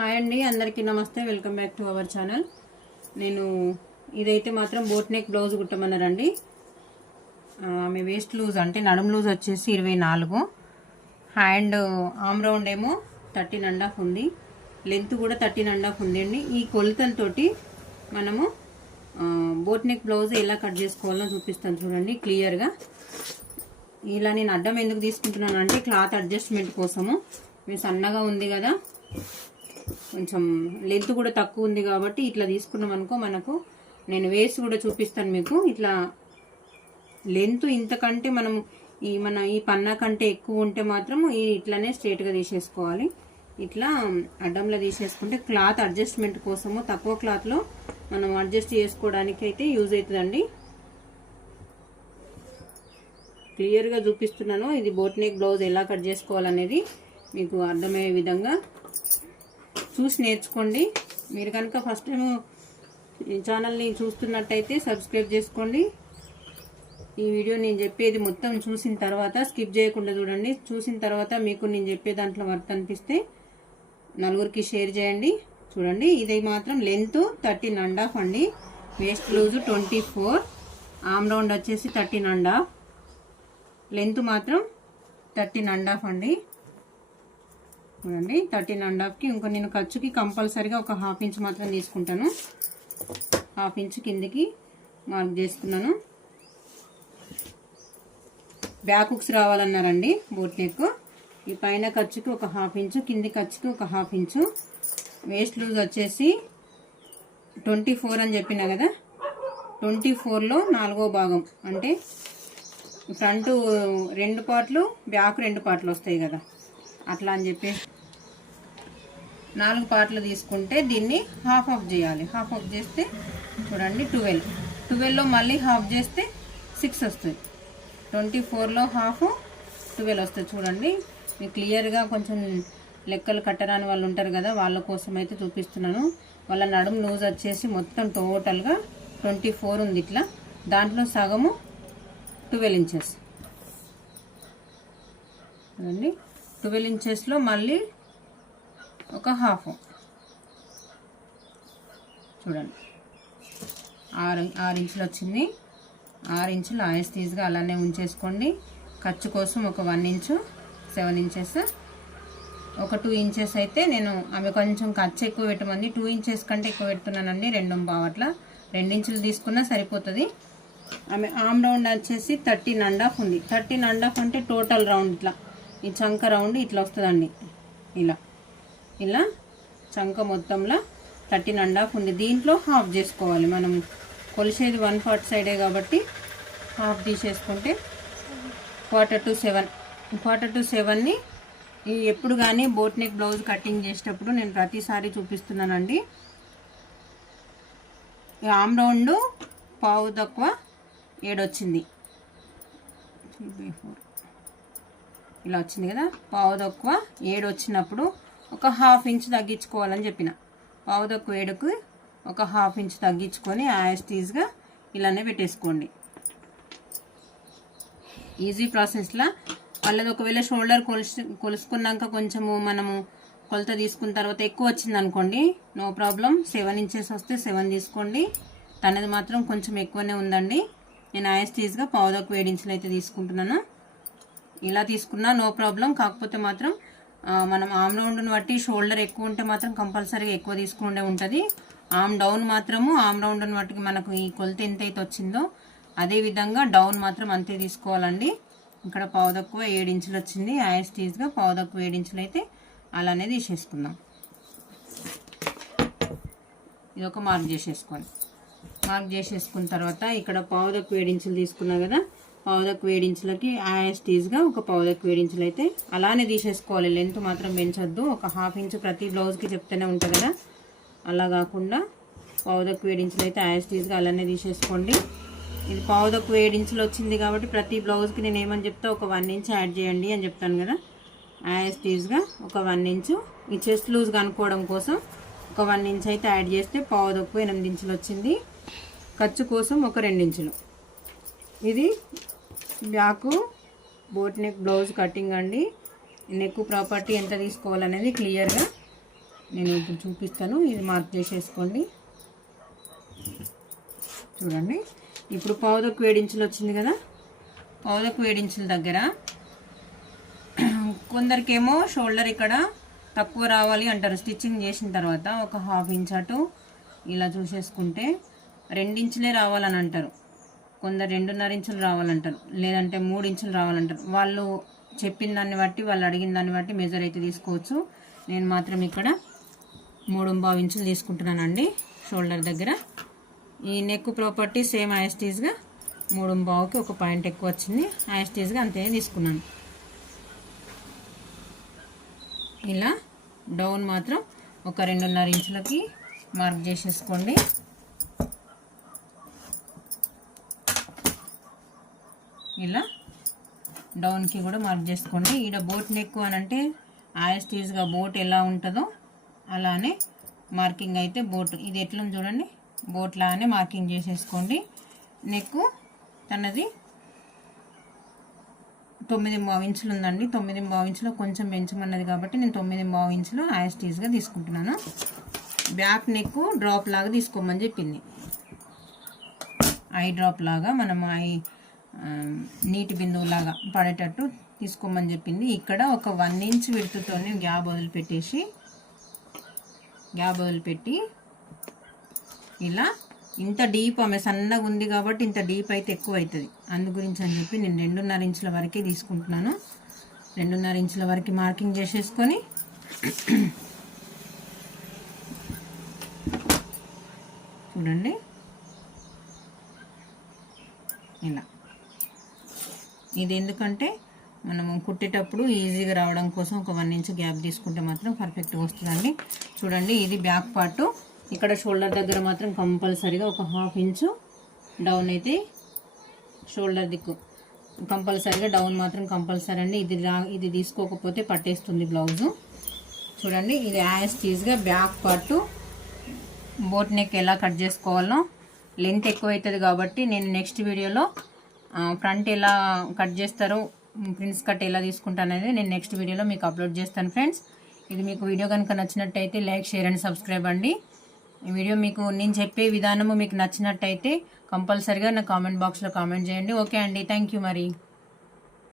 Hi అండి, అందరికీ నమస్తే. Welcome back to our channel. నేను ఇదైతే మాత్రం బోట్ నెక్ బ్లౌజ్ కుట్టమన్నారండి. ఆమె వేస్ట్ లూజ్ అంటే నడుము లూజ్ వచ్చేసి 24, హ్యాండ్ ఆమ్ రౌండ్ ఏమో 13.5 ఉంది, లెంత్ కూడా 13.5 ఉంది అండి. ఈ కొలతలతోటి మనము బోట్ నెక్ బ్లౌజ్ ఎలా కట్ చేసుకోవాలో చూపిస్తాను చూడండి క్లియర్గా. ఇలా నేను అడ్డం ఎందుకు తీసుకుంటున్నాను అంటే క్లాత్ అడ్జస్ట్మెంట్ కోసము. మేము సన్నగా ఉంది కదా, కొంచెం లెంత్ కూడా తక్కువ ఉంది కాబట్టి ఇట్లా తీసుకున్నాం అనుకో, మనకు నేను వేసి కూడా చూపిస్తాను మీకు. ఇట్లా లెంత్ ఇంతకంటే మనం ఈ పన్నా కంటే ఎక్కువ ఉంటే మాత్రం ఇట్లానే స్ట్రైట్గా తీసేసుకోవాలి. ఇట్లా అడ్డంలో తీసేసుకుంటే క్లాత్ అడ్జస్ట్మెంట్ కోసము తక్కువ క్లాత్లో మనం అడ్జస్ట్ చేసుకోవడానికి అయితే యూజ్ అవుతుందండి. క్లియర్గా చూపిస్తున్నాను. ఇది బోట్ నెక్ బ్లౌజ్ ఎలా కట్ చేసుకోవాలనేది మీకు అర్థమయ్యే విధంగా చూసి నేర్చుకోండి. మీరు కనుక ఫస్ట్ టైం ఈ ఛానల్ని చూస్తున్నట్టయితే సబ్స్క్రైబ్ చేసుకోండి. ఈ వీడియో నేను చెప్పేది మొత్తం చూసిన తర్వాత స్కిప్ చేయకుండా చూడండి. చూసిన తర్వాత మీకు నేను చెప్పే దాంట్లో వర్త్ అనిపిస్తే నలుగురికి షేర్ చేయండి. చూడండి, ఇది మాత్రం లెంత్ 13.5 అండి, వేస్ట్ లూజ్ 24, ఆమ్ రౌండ్ వచ్చేసి 13.5, లెంత్ మాత్రం 13.5 అండి. చూడండి, 13.5కి ఇంకో నేను ఖర్చుకి కంపల్సరీగా ఒక ½ ఇంచ్ మాత్రం తీసుకుంటాను. ½ ఇంచ్ కిందికి మార్క్ చేసుకున్నాను. బ్యాక్ హుక్స్ రావాలన్నారండి బోట్ నెక్. ఈ పైన ఖర్చుకి ఒక ½ ఇంచు, కింది ఖర్చుకి ఒక ½ ఇంచు. వేస్ట్ లూజ్ వచ్చేసి 24 అని చెప్పినా కదా, 24లో 4వ భాగం అంటే ఫ్రంట్ 2 పార్ట్లు, బ్యాక్ 2 పార్ట్లు వస్తాయి కదా, అట్లా అని చెప్పి 4 పార్ట్లు తీసుకుంటే దీన్ని హాఫ్ చేయాలి. హాఫ్ చేస్తే చూడండి 12లో మళ్ళీ హాఫ్ చేస్తే 6 వస్తుంది. 24లో హాఫ్ 12 వస్తుంది. చూడండి, మీకు క్లియర్గా కొంచెం లెక్కలు కట్టరాని వాళ్ళు ఉంటారు కదా, వాళ్ళ కోసం అయితే చూపిస్తున్నాను. వాళ్ళ నడుము లూజ్ వచ్చేసి మొత్తం టోటల్గా 24 ఉంది. ఇట్లా దాంట్లో సగము 12 ఇంచెస్. చూడండి, 12 ఇంచెస్లో మళ్ళీ ఒక హాఫ్. చూడండి, 6 ఇంచులు వచ్చింది. 6 ఇంచులు ఆయస్తీజ్గా అలానే ఉంచేసుకోండి. ఖర్చు కోసం ఒక 1 ఇంచు, 7 ఇంచెస్, ఒక 2 ఇంచెస్ అయితే నేను ఆమె కొంచెం ఖర్చు ఎక్కువ పెట్టమంది, 2 ఇంచెస్ కంటే ఎక్కువ పెడుతున్నానండి. 2.5 అట్లా 2 ఇంచులు తీసుకున్నా సరిపోతుంది. ఆమె ఆమ్ రౌండ్ వచ్చేసి 13.5 ఉంది. 13.5 అంటే టోటల్ రౌండ్ ఇట్లా ఈ చంక రౌండ్ ఇట్లా వస్తుందండి. ఇలా చంక మొత్తంలో 13.5 ఉంది. దీంట్లో హాఫ్ చేసుకోవాలి. మనం కొలిసేది 1/4 సైడే కాబట్టి హాఫ్ తీసేసుకుంటే 4/7ని ఎప్పుడు కానీ బోట్ నెక్ బ్లౌజ్ కటింగ్ చేసేటప్పుడు నేను ప్రతిసారి చూపిస్తున్నానండి. ఆమ్ రౌండ్ పావు తక్కువ 7 వచ్చింది, 3/4 ఇలా వచ్చింది కదా. పావు తక్కువ 7 వచ్చినప్పుడు ఒక ½ ఇంచ్ తగ్గించుకోవాలని చెప్పిన. పావు తక్కువ 7కు ఒక ½ ఇంచ్ తగ్గించుకొని యాస్టీజ్గా ఇలానే పెట్టేసుకోండి. ఈజీ ప్రాసెస్లా. వాళ్ళది ఒకవేళ షోల్డర్ కొలుసుకున్నాక కొంచెము మనము కొలత తీసుకున్న తర్వాత ఎక్కువ వచ్చింది అనుకోండి, నో ప్రాబ్లం. 7 ఇంచెస్ వస్తే 7 తీసుకోండి. తనది మాత్రం కొంచెం ఎక్కువనే ఉందండి. నేను యాస్టీజ్గా పావు తక్కువ 7 ఇంచులు అయితే తీసుకుంటున్నాను. ఇలా తీసుకున్నా నో ప్రాబ్లం. కాకపోతే మాత్రం మనం ఆమ్ రౌండ్ని బట్టి షోల్డర్ ఎక్కువ ఉంటే మాత్రం కంపల్సరీగా ఎక్కువ తీసుకుంటే ఉంటుంది. ఆమ్ డౌన్ మాత్రము ఆమ్ రౌండ్ని బట్టి మనకు ఈ కొలత ఎంతైతే వచ్చిందో అదే విధంగా డౌన్ మాత్రం అంతే తీసుకోవాలండి. ఇక్కడ పావు తక్కువ 7 ఇంచులు వచ్చింది. యాస్టీజ్గా పావు తక్కువ 7 ఇంచులు అయితే అలానే తీసేసుకుందాం. ఇది ఒక మార్క్ చేసేసుకోండి. మార్క్ చేసేసుకున్న తర్వాత ఇక్కడ పావు తక్కువ 7 ఇంచులు తీసుకున్నా కదా, పావు తక్కువ 7 ఇంచులకి యాస్టీజ్గా ఒక పావు తక్కువ 7 ఇంచులు అయితే అలానే తీసేసుకోవాలి. లెంత్ మాత్రం పెంచొద్దు. ఒక ½ ఇంచు ప్రతి బ్లౌజ్కి చెప్తూనే ఉంటుంది కదా, అలా కాకుండా పావు తక్కువ 7 ఇంచులు అయితే యాస్టీజ్గా అలానే తీసేసుకోండి. ఇది పావు తక్కువ 7 ఇంచులు వచ్చింది కాబట్టి ప్రతి బ్లౌజ్కి నేను ఏమని చెప్తా, ఒక 1 ఇంచ్ యాడ్ చేయండి అని చెప్తాను కదా. యాస్టీజ్గా ఒక 1 ఇంచు ఈ చెస్ట్ లూజ్ కనుక్కోవడం కోసం ఒక 1 ఇంచ్ అయితే యాడ్ చేస్తే పావు తక్కువ 8 ఇంచులు వచ్చింది. ఖర్చు కోసం ఒక 2 ఇంచులు. ఇది back boat neck blouse cutting అండి. నెక్ ప్రాపర్టీ ఎంత తీసుకోవాలనేది క్లియర్గా నేను ఇప్పుడు చూపిస్తాను, ఇది మార్క్ చేసేసుకోండి. చూడండి ఇప్పుడు పావుదకు 7 ఇంచులు వచ్చింది కదా. పావుదకు 7 ఇంచుల దగ్గర కొందరికేమో షోల్డర్ ఇక్కడ తక్కువ రావాలి అంటారు. స్టిచ్చింగ్ చేసిన తర్వాత ఒక 1/2 ఇంచ్ అటు ఇలా చూసేసుకుంటే 2 ఇంచులే రావాలని అంటారు. కొందరు 2.5 ఇంచులు రావాలంటారు, లేదంటే 3 ఇంచులు రావాలంటారు. వాళ్ళు చెప్పిన దాన్ని బట్టి, వాళ్ళు అడిగిన దాన్ని బట్టి మెజర్ అయితే తీసుకోవచ్చు. నేను మాత్రం ఇక్కడ 3.5 ఇంచులు తీసుకుంటున్నానండి షోల్డర్ దగ్గర. ఈ నెక్ ప్రాపర్టీ సేమ్ యాస్టీజ్గా 3.5కి ఒక పాయింట్ ఎక్కువ వచ్చింది. యాస్టీజ్గా అంతే తీసుకున్నాను. ఇలా డౌన్ మాత్రం ఒక 2.5 ఇంచులకి మార్క్ చేసేసుకోండి. ఇలా డౌన్కి కూడా మార్క్ చేసుకోండి. ఈడ బోట్ నెక్ అని అంటే యాస్టీజ్గా బోట్ ఎలా ఉంటుందో అలానే మార్కింగ్ అయితే బోట్ ఇది ఎట్లా చూడండి, బోట్ లాగానే మార్కింగ్ చేసేసుకోండి. నెక్ తనది 9.5 ఇంచులు ఉందండి. 9.5 ఇంచులో కొంచెం పెంచమన్నది కాబట్టి నేను 9.5 ఇంచులు యాస్టీజ్గా తీసుకుంటున్నాను. బ్యాక్ నెక్ డ్రాప్ లాగా తీసుకోమని చెప్పింది. ఐ డ్రాప్ లాగా మనం నీటి బిందువు లాగా పడేటట్టు తీసుకోమని చెప్పింది. ఇక్కడ ఒక 1 ఇంచ్ విడుతుతోనే గ్యాప్ వదిలిపెట్టి ఇలా ఇంత డీప్ ఆమె సన్నగా ఉంది కాబట్టి ఇంత డీప్ అయితే ఎక్కువ అవుతుంది. అందు గురించి అని చెప్పి నేను 2.5 ఇంచుల వరకే తీసుకుంటున్నాను. 2.5 ఇంచుల వరకు మార్కింగ్ చేసేసుకొని చూడండి ఇలా. ఇది ఎందుకంటే మనము కుట్టేటప్పుడు ఈజీగా రావడం కోసం ఒక 1 ఇంచ్ గ్యాప్ తీసుకుంటే మాత్రం పర్ఫెక్ట్గా వస్తుందండి. చూడండి ఇది బ్యాక్ పార్ట్. ఇక్కడ షోల్డర్ దగ్గర మాత్రం కంపల్సరీగా ఒక 1/2 ఇంచు డౌన్ అయితే షోల్డర్ దిక్కు కంపల్సరీగా డౌన్ మాత్రం కంపల్సరీ అండి. ఇది తీసుకోకపోతే పట్టేస్తుంది బ్లౌజు. చూడండి ఇది యాస్టీజ్గా బ్యాక్ పార్ట్ బోట్ నెక్ ఎలా కట్ చేసుకోవాలో లెంత్ ఎక్కువ అవుతుంది కాబట్టి నేను నెక్స్ట్ వీడియోలో ఫ్రంట్ ఎలా కట్ చేస్తారో, ప్రిన్స్ కట్ ఎలా తీసుకుంటాను అనేది నేను నెక్స్ట్ వీడియోలో మీకు అప్లోడ్ చేస్తాను ఫ్రెండ్స్. ఇది మీకు వీడియో కనుక నచ్చినట్టయితే లైక్, షేర్ అండ్ సబ్స్క్రైబ్ అండి. ఈ వీడియో మీకు నేను చెప్పే విధానము మీకు నచ్చినట్టయితే కంపల్సరీగా నా కామెంట్ బాక్స్లో కామెంట్ చేయండి. ఓకే అండి, థ్యాంక్ యూ మరి.